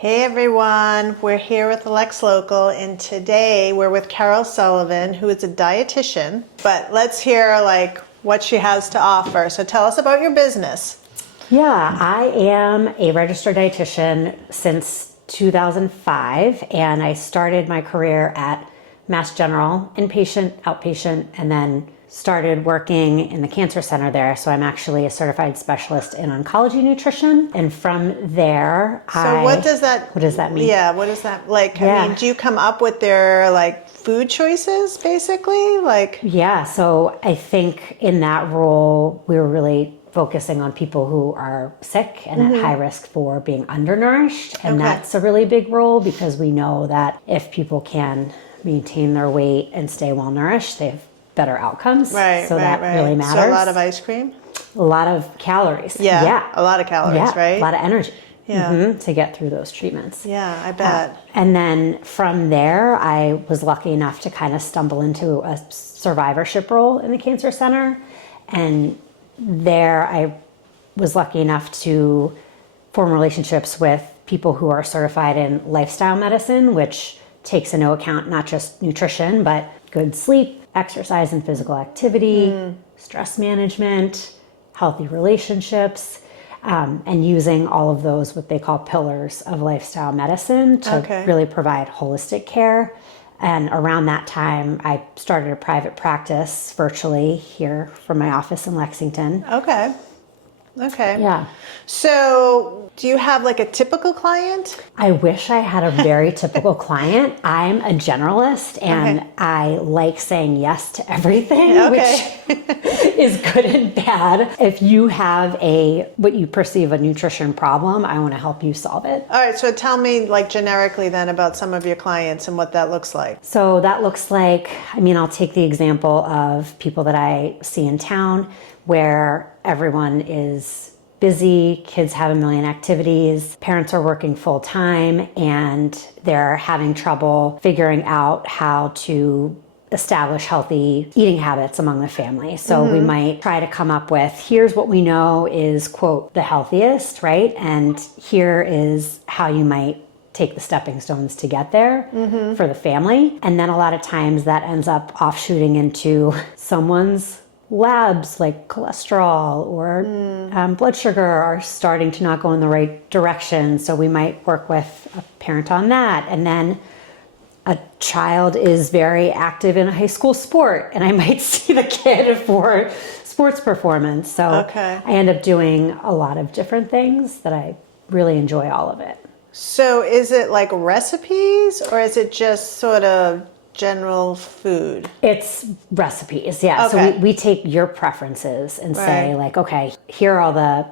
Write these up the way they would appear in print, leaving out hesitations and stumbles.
Hey everyone, we're here with Lex Local, and today we're with Carol Sullivan, who is a dietitian. But let's hear what she has to offer. So tell us about your business. Yeah, I am a registered dietitian since 2005, and I started my career at Mass General, inpatient, outpatient, and then started working in the cancer center there. So I'm actually a certified specialist in oncology nutrition. And from there, what does that mean? Yeah, what does that I mean, do you come up with their food choices basically? Yeah, so I think in that role, we were really focusing on people who are sick and at high risk for being undernourished. And that's a really big role because we know that if people can maintain their weight and stay well nourished, they have better outcomes. That really matters. So a lot of ice cream? A lot of calories. Yeah. A lot of calories, right? A lot of energy. To get through those treatments. Yeah, I bet. And then from there, I was lucky enough to kind of stumble into a survivorship role in the cancer center. And there I was lucky enough to form relationships with people who are certified in lifestyle medicine, which takes into account not just nutrition, but good sleep, exercise and physical activity, stress management, healthy relationships, and using all of those, what they call pillars of lifestyle medicine, to really provide holistic care. And around that time, I started a private practice virtually here from my office in Lexington. Okay. Yeah. So do you have a typical client? I wish I had a very typical client. I'm a generalist and I like saying yes to everything, which is good and bad. If you have what you perceive a nutrition problem, I want to help you solve it. All right, so tell me generically then about some of your clients and what that looks like. So that looks like, I'll take the example of people that I see in town where everyone is busy, kids have a million activities, parents are working full time, and they're having trouble figuring out how to establish healthy eating habits among the family. So we might try to come up with, here's what we know is, quote, the healthiest, right? And here is how you might take the stepping stones to get there for the family. And then a lot of times that ends up offshooting into someone's labs like cholesterol or blood sugar are starting to not go in the right direction. So we might work with a parent on that. And then a child is very active in a high school sport, and I might see the kid for sports performance. So I end up doing a lot of different things that I really enjoy all of it. So is it recipes, or is it just sort of general food? It's recipes, yeah. So we take your preferences and say okay, here are all the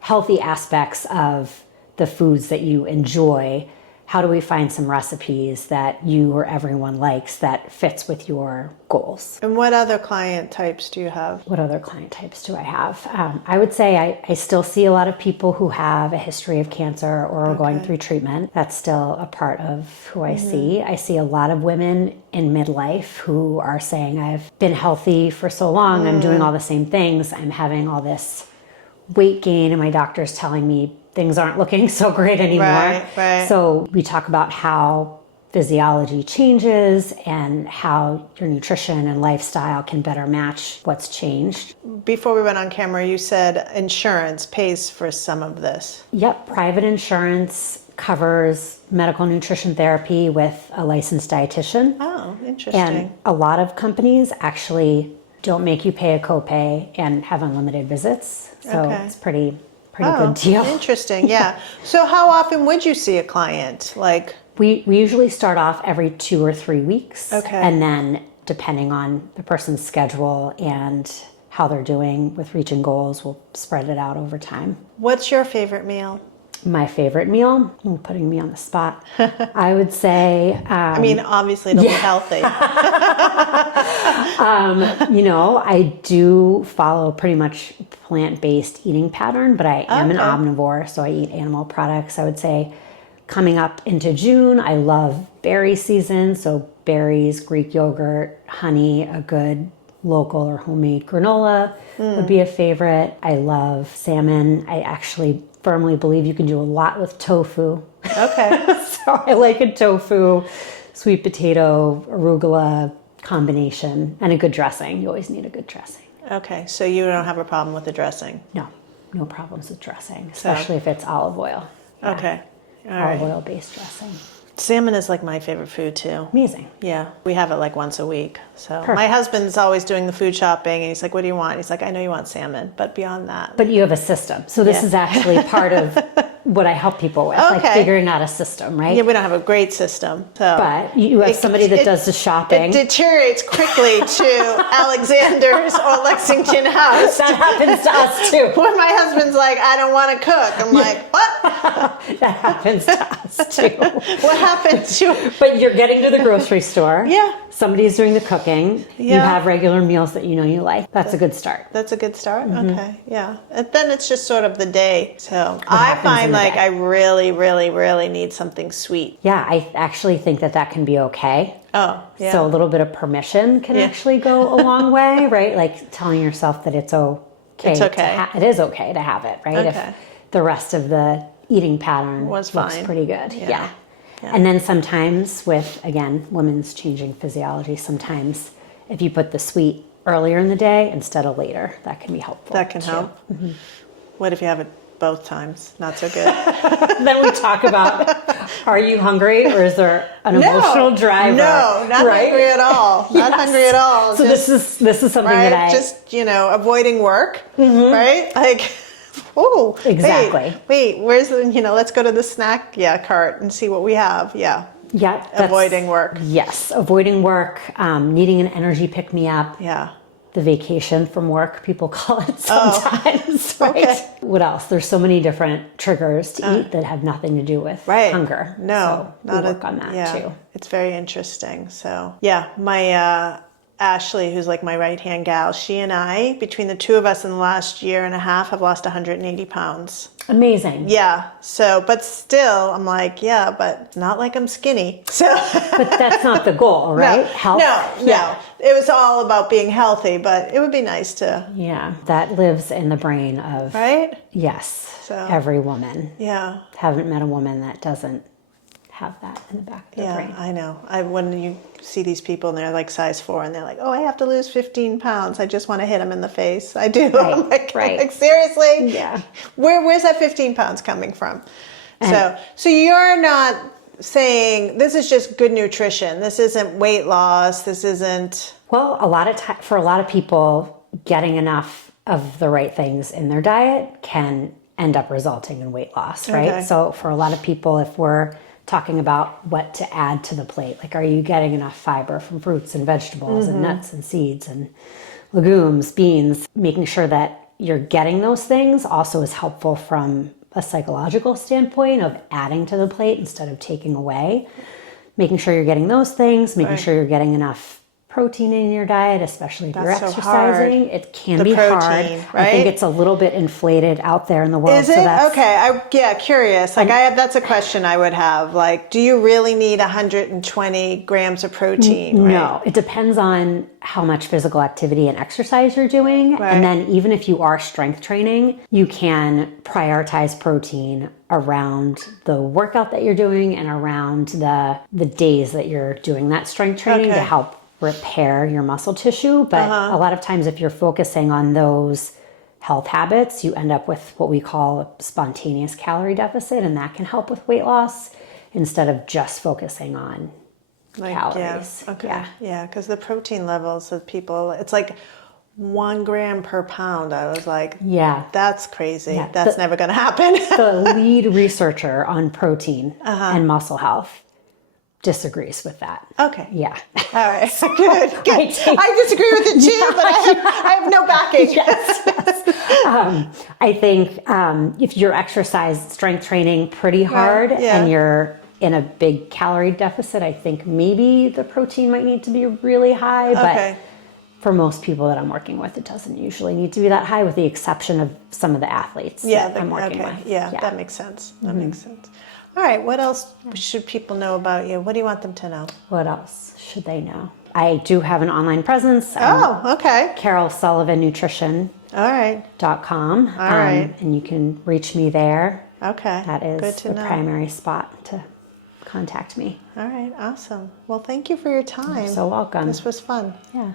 healthy aspects of the foods that you enjoy. How do we find some recipes that you or everyone likes that fits with your goals? And what other client types do you have? What other client types do I have? I would say I still see a lot of people who have a history of cancer or are going through treatment. That's still a part of who I see. I see a lot of women in midlife who are saying, I've been healthy for so long, I'm doing all the same things, I'm having all this weight gain, and my doctor's telling me things aren't looking so great anymore. Right. So we talk about how physiology changes and how your nutrition and lifestyle can better match what's changed. Before we went on camera, you said insurance pays for some of this. Yep, private insurance covers medical nutrition therapy with a licensed dietitian. Oh, interesting. And a lot of companies actually don't make you pay a copay and have unlimited visits. So it's pretty good deal. Interesting, yeah. So how often would you see a client? We usually start off every 2 or 3 weeks. And then depending on the person's schedule and how they're doing with reaching goals, we'll spread it out over time. What's your favorite meal? My favorite meal? Putting me on the spot. I would say... obviously it'll be healthy. I do follow pretty much plant-based eating pattern, but I am an omnivore, so I eat animal products. I would say coming up into June, I love berry season, so berries, Greek yogurt, honey, a good local or homemade granola would be a favorite. I love salmon. I actually firmly believe you can do a lot with tofu. Okay. So I like a tofu, sweet potato, arugula combination, and a good dressing. You always need a good dressing. Okay. So you don't have a problem with the dressing? No, no problems with dressing, especially if it's olive oil. Yeah, Okay. All olive right. oil based dressing. Salmon is like my favorite food too. Amazing. Yeah, we have it like once a week. So Perfect. my husband's always doing the food shopping, and he's like, "What do you want?" He's like, "I know you want salmon, but beyond that." But you have a system. So this Yeah. is actually part of what I help people with, like Okay. figuring out a system, right? Yeah, we don't have a great system. So But you have somebody that does the shopping. It deteriorates quickly to Alexander's or Lexington house. That happens to us too. Where my husband's like, "I don't want to cook." I'm like, "What? That happens to us too. What happened to?" But you're getting to the grocery store. Yeah. Somebody's doing the cooking. You Yeah. have regular meals that you know you like. That's a good start. That's a good start. Okay, yeah. And then it's just sort of the day. So I happens in find the like day? I really, really, really need something sweet. Yeah, I actually think that that can be okay. Oh, yeah. So a little bit of permission can Yeah. actually go a long way, right? Like telling yourself that it's okay. It's okay. It is okay to have it, right? If Okay. the rest of the eating pattern Was looks fine. pretty good. Yeah. Yeah. Yeah. And then sometimes with, again, women's changing physiology, sometimes if you put the sweet earlier in the day instead of later, that can be helpful. That can too. help. What if you have it both times? Not so good. Then we talk about, are you hungry or is there an emotional driver? No, not right? hungry at all. Not Yes. hungry at all. So Just, this is something right? that I Just, avoiding work, right? Like, oh, Exactly. Wait, where's the, let's go to the snack, cart and see what we have. Yeah. yeah, that's- Avoiding work. Yes, avoiding work, needing an energy pick me up. Yeah. The vacation from work, people call it sometimes. Right? Okay. What else? There's so many different triggers to eat that have nothing to do with Right. hunger. No, so we work on that too. It's very interesting. So yeah, my Ashley, who's like my right-hand gal, she and I, between the two of us in the last year and a half, have lost 180 pounds. Amazing. Yeah. So, but still, I'm like, yeah, but not like I'm skinny. So, But that's not the goal, right? Health. No. It was all about being healthy, but it would be nice to, Yeah, that lives in the brain of, right? yes, So- every woman. Yeah. Haven't met a woman that doesn't have that in the back of their Yeah, brain. I know. When you see these people and they're like size 4 and they're like, "Oh, I have to lose 15 pounds. I just want to hit them in the face." I do. Right, I'm like, right. like, seriously? Yeah. Where's that 15 pounds coming from? So you're not saying this is just good nutrition. This isn't weight loss. This isn't. Well, for a lot of people, getting enough of the right things in their diet can end up resulting in weight loss, right? Okay. So for a lot of people, if we're talking about what to add to the plate, like are you getting enough fiber from fruits and vegetables and nuts and seeds and legumes, beans, making sure that you're getting those things also is helpful from a psychological standpoint of adding to the plate instead of taking away. Making sure you're getting those things, making Right. sure you're getting enough protein in your diet, especially if you're That's so exercising. hard. It can The be hard. protein, I think right? it's a little bit inflated out there in the world. Is it? that's, Okay. Curious. Like that's a question I would have. Like, do you really need 120 grams of protein? Right? No, it depends on how much physical activity and exercise you're doing. Right. And then even if you are strength training, you can prioritize protein around the workout that you're doing and around the days that you're doing that strength training Okay. to help repair your muscle tissue. But a lot of times if you're focusing on those health habits, you end up with what we call a spontaneous calorie deficit, and that can help with weight loss instead of just focusing on calories. Yeah. Okay. Yeah. Yeah. Because the protein levels of people, it's like 1 gram per pound. I was like, Yeah. that's crazy. Yeah. That's never going to happen. The lead researcher on protein and muscle health disagrees with that. Okay. Yeah. All right. Good. I take- I disagree with it too, but I have no backing. I think if you're exercise strength training pretty hard yeah. and you're in a big calorie deficit, I think maybe the protein might need to be really high. But Okay. for most people that I'm working with, it doesn't usually need to be that high, with the exception of some of the athletes that I'm working with. Yeah, that makes sense. That makes sense. All right. What else should people know about you? What do you want them to know? What else should they know? I do have an online presence. Oh, okay. Sullivan Nutrition. All right. .com. All right. And you can reach me there. Okay. That is good to the know. primary spot to contact me. All right. Awesome. Well, thank you for your time. You're so welcome. This was fun. Yeah.